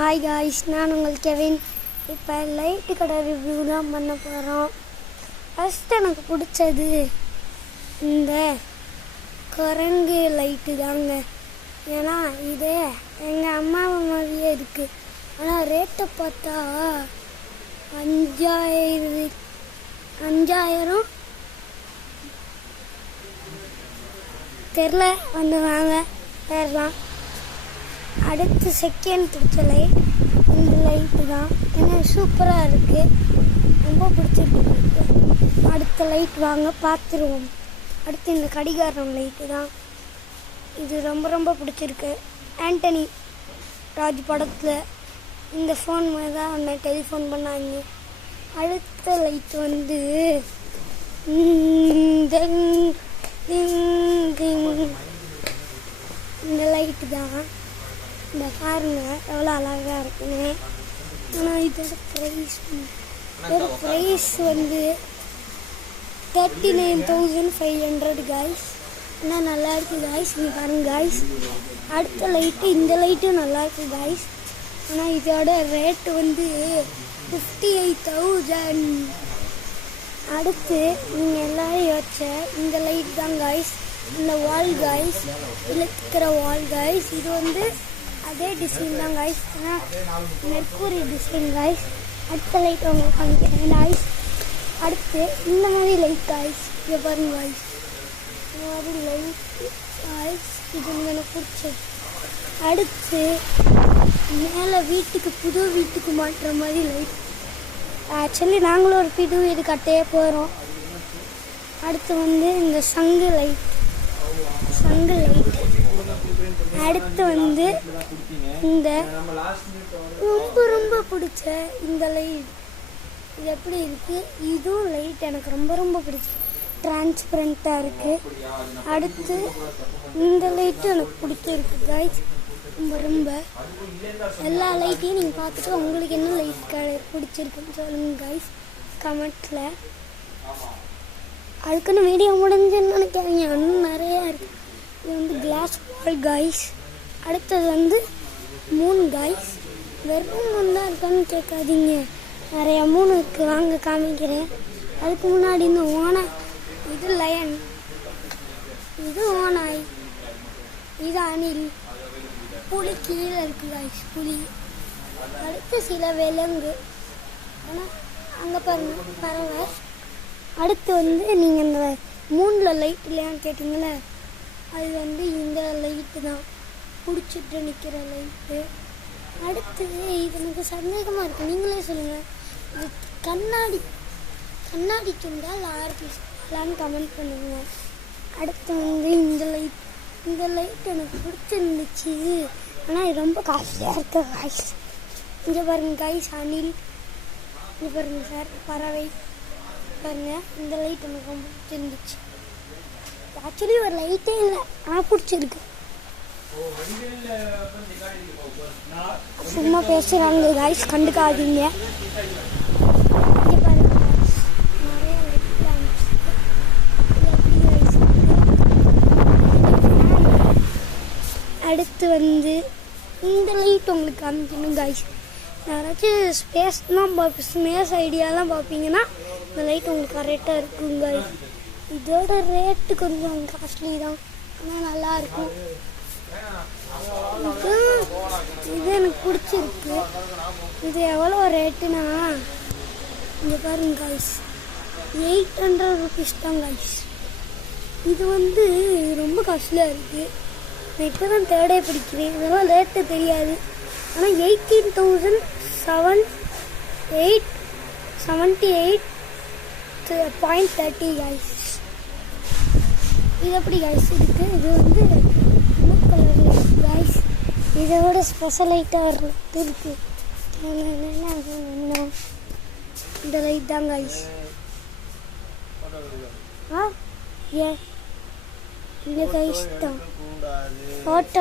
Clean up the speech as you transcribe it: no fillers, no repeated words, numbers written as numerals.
Hi guys, நான் உங்கள் Kevin. இப்போ லைட்டு கடை ரிவ்யூ தான் பண்ண போகிறோம். ஃபஸ்ட்டு எனக்கு பிடிச்சது இந்த குரங்கு லைட்டு தாங்க. ஏன்னா இது எங்கள் அம்மாவை மாதிரியே இருக்குது. ஆனால் ரேட்டை பார்த்தா 5000 தெரில, வந்து வாங்க வேறலாம். அடுத்து செகண்ட் பிடிச்ச லைட் இந்த லைட்டு தான். ஏன்னா சூப்பராக இருக்குது, ரொம்ப பிடிச்சிருக்கு. அடுத்த லைட் வாங்க பார்த்துருவோம். அடுத்து இந்த கடிகாரம் லைட்டு தான். இது ரொம்ப ரொம்ப பிடிச்சிருக்கு. ஆண்டனி ராஜ் படத்தில் இந்த ஃபோன் மாதிரி தான் ஒன்று டெலிஃபோன் பண்ணாங்க. அடுத்த லைட் வந்து இந்த லைட்டு தான். இந்த பாருங்க எவ்வளோ அழகாக இருக்குன்னு. ஆனால் இதோட ப்ரைஸ் வந்து 39,500 காய்ஸ். ஆனால் நல்லா இருக்குது காய்ஸ், நீ பாருங்க காய்ஸ். அடுத்த லைட்டு இந்த லைட்டும் நல்லா இருக்குது காய்ஸ். ஆனால் இதோட ரேட்டு வந்து 58,000. அடுத்து நீங்கள் எல்லோரும் யோசிச்ச இந்த லைட் தான் காய்ஸ். இந்த வால் காய்ஸ், இருக்கிற வால் காய்ஸ். இது வந்து அதே டிசைன் தான் காய்ஸ், ஆனால் மெர்க்குரி டிசைன் காய்ஸ். அடுத்த லைட் உங்களுக்கு காமிக்கிறேன் காய்ஸ். அடுத்து இந்த மாதிரி லைட் காய்ஸ், இதை பாருங்க காய்ஸ். இந்த மாதிரி லைட் காய்ஸ், இது எனக்கு பிடிச்சது. அடுத்து மேலே வீட்டுக்கு புது வீட்டுக்கு மாட்டுற மாதிரி லைட். ஆக்சுவலி நாங்களும் ஒரு புது வீடு கட்டையே போகிறோம். அடுத்து வந்து இந்த சங்கு லைட். அடுத்து வந்து இந்த ரொம்ப ரொம்ப பிடிச்ச இந்த லைட். இது எப்படி இருக்குது? இதுவும் லைட் எனக்கு ரொம்ப ரொம்ப பிடிச்சி, டிரான்ஸ்பரண்ட்டாக இருக்குது. அடுத்து இந்த லைட்டும் எனக்கு பிடிச்சிருக்கு காய்ஸ், ரொம்ப ரொம்ப. எல்லா லைட்டையும் நீங்கள் பார்த்துட்டு உங்களுக்கு என்ன லைட் பிடிச்சிருக்குன்னு சொல்லுங்கள் காய்ஸ் கமெண்ட்டில். அதுக்குன்னு வீடியோ முடிஞ்சுன்னு நினைக்காதீங்க, இன்னும் நிறையா இருக்குது. இது வந்து கிளாஸ் வால் காய்ஸ். அடுத்தது வந்து மூன் காய்ஸ். வெறும் மூணு தான் இருக்கான்னு கேட்காதீங்க, நிறையா மூணு இருக்குது, வாங்க காமிக்கிறேன். அதுக்கு முன்னாடி இந்த ஓனாய், இது லயன், இது ஓனாய், இது அணில், புலி கீழே இருக்குது காய்ஸ், புலி. அடுத்து சில விலங்கு, ஆனால் அங்கே பாருங்க பறவை. அடுத்து வந்து நீங்கள் இந்த மூணில் லைட் இல்லையான்னு கேட்டிங்களே, அது வந்து இந்த லைட்டு தான், பிடிச்சிட்டு நிற்கிற லைட்டு. அடுத்து இது எனக்கு சந்தேகமாக இருக்குது, நீங்களே சொல்லுங்கள். இது கண்ணாடி துண்டா இல்லை ஆர்பிஸ்லான்னு கமெண்ட் பண்ணுங்கள். அடுத்து வந்து இந்த லைட் எனக்கு பிடிச்சிருந்துச்சு, ஆனால் இது ரொம்ப காஸ்ட்லியாக இருக்குது காய்ஸ். இங்கே பாருங்க காய்ஸ், அணில். இங்கே பாருங்க சார், பறவை பாருங்க. இந்த லைட் எனக்கு ரொம்ப பிடிச்சிருந்துச்சு. ஆக்சுவலி ஒரு லைட்டே இல்லை, ஆனால் பிடிச்சிருக்கு. சும்மா பேசுகிறாங்க காய்ஸ், கண்டுக்காதீங்க. நிறைய லைட். அடுத்து வந்து இந்த லைட் உங்களுக்கு காமிக்கணும் காய்ஸ். யாராச்சும் ஸ்பேஸ் ஐடியாலாம் பார்ப்பீங்கன்னா இந்த லைட் உங்களுக்கு கரெக்டாக இருக்குங்க காய்ஸ். இதோட ரேட்டு கொஞ்சம் காஸ்ட்லி தான், ஆனால் நல்லாயிருக்கும். இது எனக்கு பிடிச்சிருக்கு. இது எவ்வளோ ரேட்டுனா இங்கே பாருங்க காய்ஸ், 800 rupees தான் காய்ஸ். இது வந்து ரொம்ப காஸ்ட்லியாக இருக்குது. நான் இப்போ தான் தேர்டே பிடிக்கிறேன், இதெல்லாம் ரேட்டு தெரியாது. ஆனால் 18,778.30 காய்ஸ். இது எப்படி காய்ஸ் இருக்குது? இது வந்து ப்ளூ கலர் காய்ஸ். இதோட ஸ்பெஷல் லைட்டாக இருக்குது. இந்த லைட் தான் காய்ஸ். இந்த காய்ஸ் தான் ஃபோட்டோ